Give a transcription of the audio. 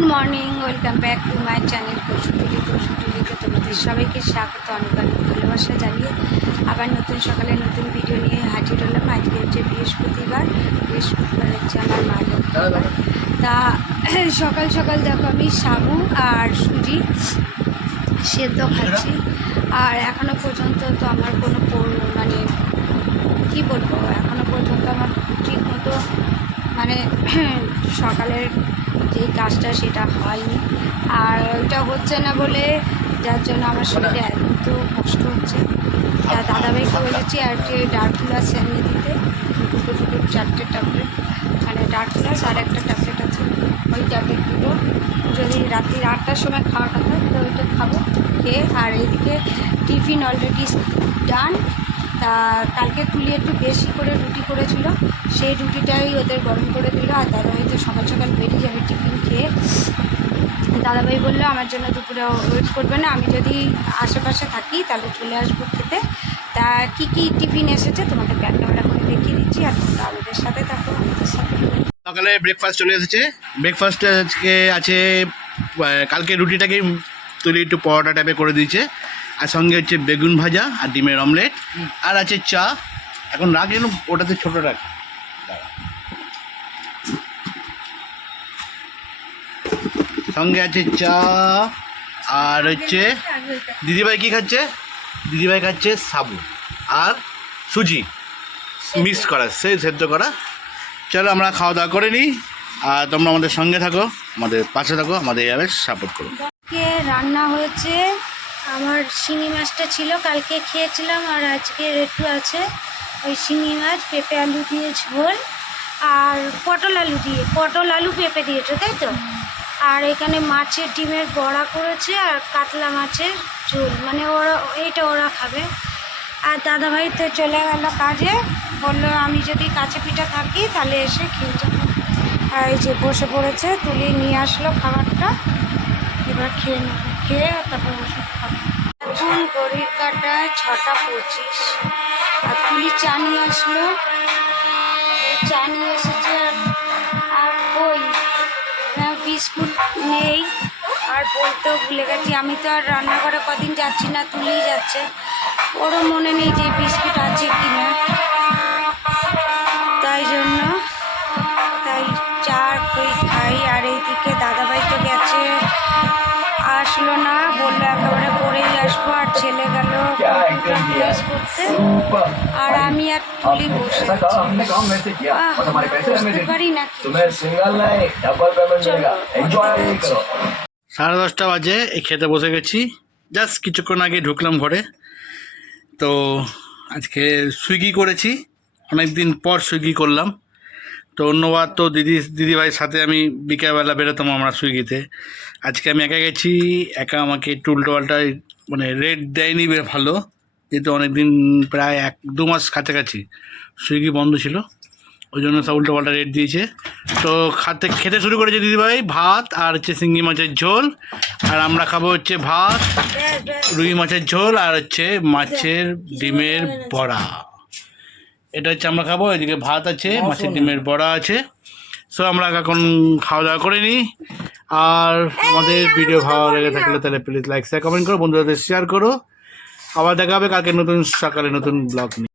Welcome back to my channel কৌশুটুলি কৌশুটুলিকে তোমাদের সবাইকে স্বাগত অনেক অনেক ভালোবাসা জানিয়ে আবার নতুন সকালে নতুন ভিডিও নিয়ে হাজির হলাম। আজকে হচ্ছে বৃহস্পতিবার। বৃহস্পতিবার হচ্ছে আমার মা তা, সকাল সকাল দেখো আমি সাবু আর সুজি সেদ্ধ খাচ্ছি। আর এখনও পর্যন্ত তো আমার কোনো মানে কী বলব এখনও পর্যন্ত আমার ঠিক মতো মানে সকালের যে কাজটা সেটা হয়নি। আর ওইটা হচ্ছে না বলে যার জন্য আমার শরীরে এত কষ্ট হচ্ছে। তা দাদাভাইকে বলেছি আর যে ডার্কুলাস এনে দিতে দুটো দুটো চারটে ট্যাবলেট মানে ডার্কুলাস আর একটা ট্যাবলেট আছে ওই ট্যাবলেট দুটো। যদি রাত্রি আটটার সময় খাওয়ার কথা তো ওইটা খাব খেয়ে আর এইদিকে টিফিন অলরেডি ডান তা কালকে তুলি একটু বেশি করে রুটি করেছিল, সেই রুটিটাই ওদের গরম করে দিল আর দাদাভাই তো সকাল সকাল বেরিয়ে যাবে টিফিন খেয়ে। দাদাভাই বলল, আমার জন্য দুপুরে ওয়েট করবে না, আমি যদি আশেপাশে থাকি তাহলে চলে আসব খেতে। তা কী কী টিফিন এসেছে তোমাকে ব্যাক ক্যামেরা করে দেখিয়ে দিচ্ছি, আর তোমরা আমাদের সাথে থাকো, আমাদের সাথে সকালে ব্রেকফাস্ট চলে এসেছে। ব্রেকফাস্টে আজকে আছে কালকে রুটিটাকে তুলি একটু পরোটা টাইপে করে দিয়েছে। আর সঙ্গে হচ্ছে বেগুন ভাজা আর ডিমের অমলেট। আর আছে চা। এখন রাখ এলো ওটাতে ছোটো রাখ। সঙ্গে আছে চা। আর হচ্ছে দিদিভাই কি খাচ্ছে? দিদিভাই খাচ্ছে সাবু। আর সুজি। মিক্স করা সেই সেদ্ধ করা। চলো আমরা খাওয়া দাওয়া করে নিই। আর তোমরা আমাদের সঙ্গে থাকো আমাদের পাশে থাকো আমাদের এভাবে সাপোর্ট করো। রান্না হয়েছে আমার শিঙি মাছটা ছিল, কালকে খেয়েছিলাম আর আজকে একটু আছে। ওই শিঙি মাছ, পেঁপে আলু দিয়ে ঝোল আর পটল আলু দিয়ে, পটল আলু পেঁপে দিয়েছ, তাই তো? আর এখানে মাছের ডিমের বড়া করেছে আর কাতলা মাছের ঝোল মানে ওরা, এইটা ওরা খাবে। আর দাদাভাই তো চলে গেল কাজে, বলল আমি যদি কাছে পিঠা থাকি তাহলে এসে খেয়ে যাব। আর এই যে বসে পড়েছে, তুলি নিয়ে আসলো খাবারটা, এবার খেয়ে নেব। খেয়ে তারপর ওষুধ খাব। এখন ঘড়ির কাটায় ছটা পঁচিশ। আর তুলি চা নিয়ে আসলো। চা নিয়ে এসেছে আর- হ্যাঁ, বিস্কুট নেই। আর বলতেও ভুলে গেছি। আমি তো আর রান্নাঘরে কদিন যাচ্ছি না তুলেই যাচ্ছে। ওরও মনে নেই যে বিস্কুট আছে কি না ছেলে গেল আর আমি আর তুলি বসে পারি না সাড়ে দশটা বাজে এই খেতে বসে গেছি। জাস্ট কিছুক্ষণ আগে ঢুকলাম ঘরে। তো আজকে সুইগি করেছি। অনেক দিন পর সুইগি করলাম। তো অন্যবার তো দিদি দিদিভাইয়ের সাথে আমি বিকেলবেলা বেরোতাম আমরা সুইগিতে। আজকে আমি একা গেছি একা আমাকে টুলটো মানে রেট দেয়নি বেশ ভালো। যেহেতু অনেক দিন প্রায় এক দু মাস কাছাকাছি সুইগি বন্ধ ছিল ওই জন্য সব উল্টোপাল্টা রেট দিয়েছে। তো খাতে খেতে শুরু করেছে দিদিভাই ভাত আর হচ্ছে শিঙ্গি মাছের ঝোল আর আমরা খাব হচ্ছে ভাত রুই মাছের ঝোল আর হচ্ছে মাছের ডিমের বড়া। এটা হচ্ছে আমরা খাব এদিকে ভাত আছে মাছের ডিমের বড়া আছে। সো আমরা এখন খাওয়া দাওয়া করে নিই। আর আমাদের ভিডিও ভালো লেগে থাকলে তাহলে প্লিজ লাইক শেয়ার কমেন্ট করো বন্ধুদের শেয়ার করো। আবার দেখা হবে কালকে নতুন সকালে নতুন ব্লগ নিয়ে।